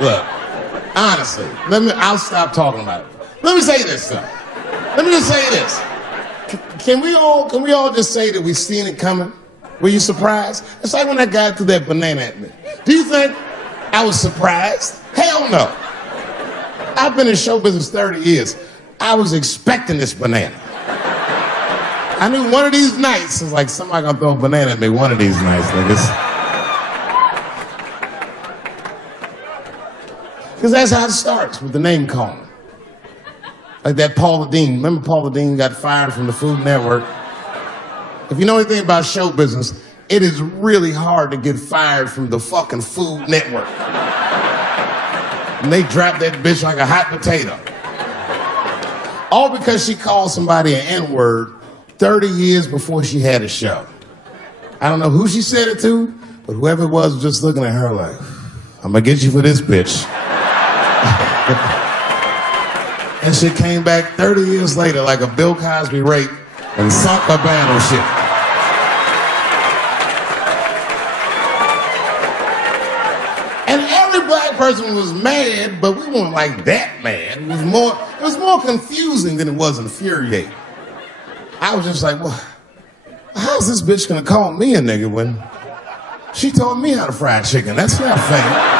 Look, honestly, I'll stop talking about it. Let me say this, son. Let me just say this. Can we all just say that we seen it coming? Were you surprised? It's like when that guy threw that banana at me. Do you think I was surprised? Hell no. I've been in show business 30 years. I was expecting this banana. I knew one of these nights, it's like somebody gonna throw a banana at me one of these nights, niggas. Because that's how it starts, with the name calling. Like that Paula Deen. Remember Paula Deen got fired from the Food Network? If you know anything about show business, it is really hard to get fired from the fucking Food Network. And they dropped that bitch like a hot potato. All because she called somebody an N-word 30 years before she had a show. I don't know who she said it to, but whoever it was just looking at her like, I'm gonna get you for this bitch. And she came back 30 years later like a Bill Cosby rape and sunk her battleship. And every black person was mad, but we weren't like that mad. It was more confusing than it was infuriating. I was just like, well, how's this bitch gonna call me a nigga when she taught me how to fry chicken? That's not fair.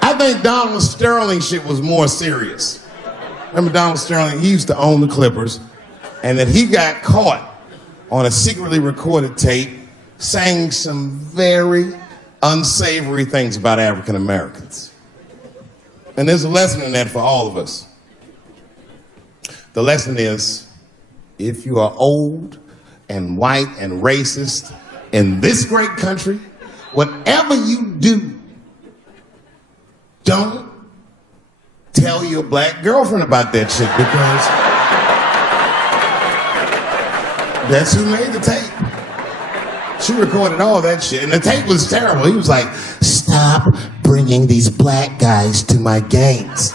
I think Donald Sterling shit was more serious. Remember Donald Sterling? He used to own the Clippers, and then he got caught on a secretly recorded tape saying some very unsavory things about African Americans. And there's a lesson in that for all of us. The lesson is, if you are old and white and racist in this great country, whatever you do, don't tell your black girlfriend about that shit, because that's who made the tape. She recorded all that shit, and the tape was terrible. He was like, stop bringing these black guys to my games.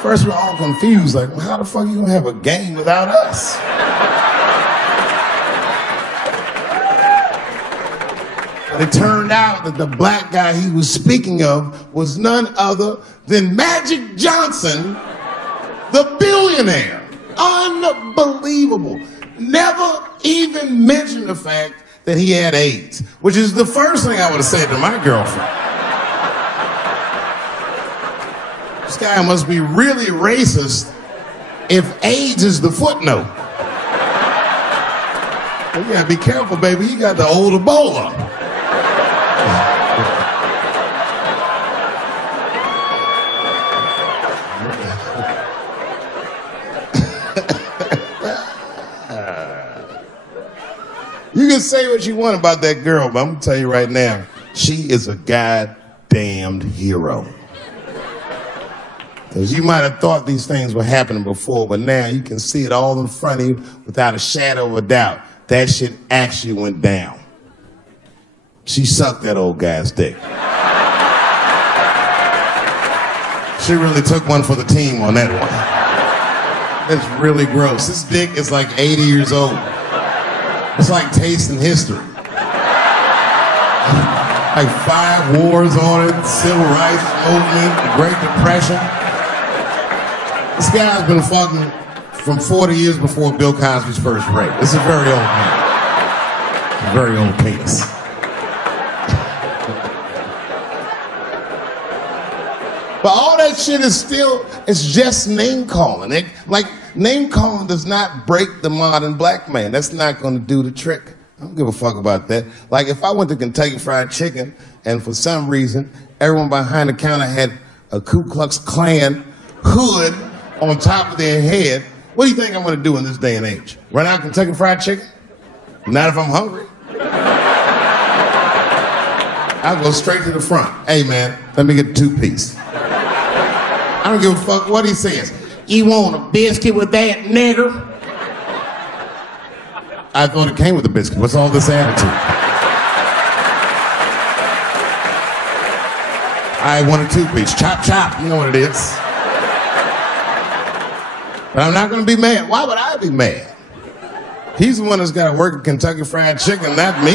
First, we're all confused, like, well, how the fuck are you gonna have a game without us? It turned out that the black guy he was speaking of was none other than Magic Johnson, the billionaire. Unbelievable. Never even mentioned the fact that he had AIDS, which is the first thing I would have said to my girlfriend. This guy must be really racist if AIDS is the footnote. Well, you gotta be careful, baby. You got the old Ebola. You can say what you want about that girl, but I'm gonna tell you right now, she is a goddamned hero. Because you might have thought these things were happening before, but now you can see it all in front of you without a shadow of a doubt. That shit actually went down. She sucked that old guy's dick. She really took one for the team on that one. That's really gross. This dick is like 80 years old. It's like tasting history. Like 5 wars on it, Civil Rights Movement, the Great Depression. This guy's been fucking from 40 years before Bill Cosby's first rape. It's a very old man. A very old penis. But all that shit is still, it's just name calling. Name calling does not break the modern black man. That's not going to do the trick. I don't give a fuck about that. Like if I went to Kentucky Fried Chicken and for some reason everyone behind the counter had a Ku Klux Klan hood on top of their head, what do you think I'm going to do in this day and age? Run out Kentucky Fried Chicken? Not if I'm hungry. I'll go straight to the front. Hey man, let me get a 2-piece. I don't give a fuck what he says. You want a biscuit with that, nigger? I thought it came with a biscuit. What's all this attitude? I want a 2-piece. Chop, chop. You know what it is. But I'm not going to be mad. Why would I be mad? He's the one that's got to work at Kentucky Fried Chicken, not me.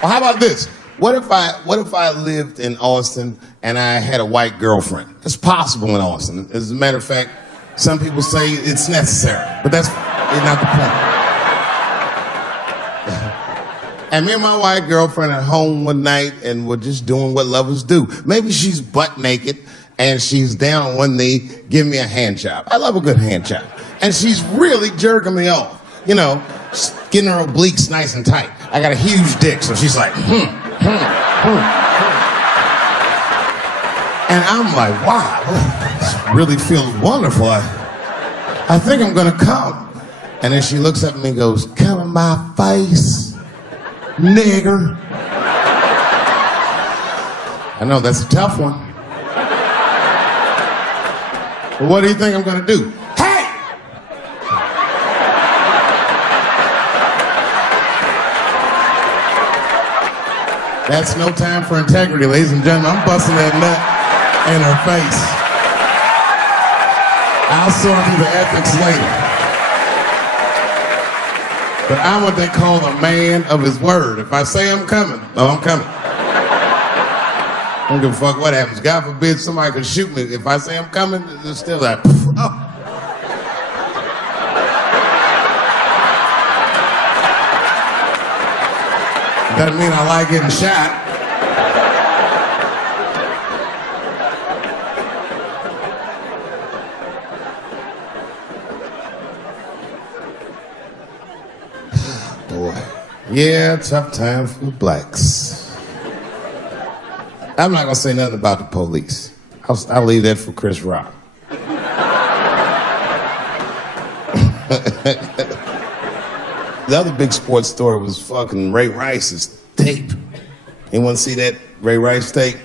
Well, how about this? What if I lived in Austin and I had a white girlfriend? It's possible in Austin. As a matter of fact, some people say it's necessary, but that's not the point. And me and my white girlfriend at home one night, and we're just doing what lovers do. Maybe she's butt naked, and she's down on one knee, giving me a hand job. I love a good hand job. And she's really jerking me off. You know, getting her obliques nice and tight. I got a huge dick, so she's like, And I'm like, wow, this really feels wonderful. I think I'm gonna come. And then she looks at me and goes, come in my face. Nigger. I know, that's a tough one. But what do you think I'm gonna do? Hey! That's no time for integrity, ladies and gentlemen. I'm busting that nut in her face. I'll sort through the ethics later. But I'm what they call a man of his word. If I say I'm coming, I'm coming. I don't give a fuck what happens. God forbid somebody could shoot me. If I say I'm coming, it's still like, oh. Doesn't mean I like getting shot. Boy. Yeah, tough time for blacks. I'm not gonna say nothing about the police. I'll leave that for Chris Rock. The other big sports story was fucking Ray Rice's tape. Anyone see that Ray Rice tape?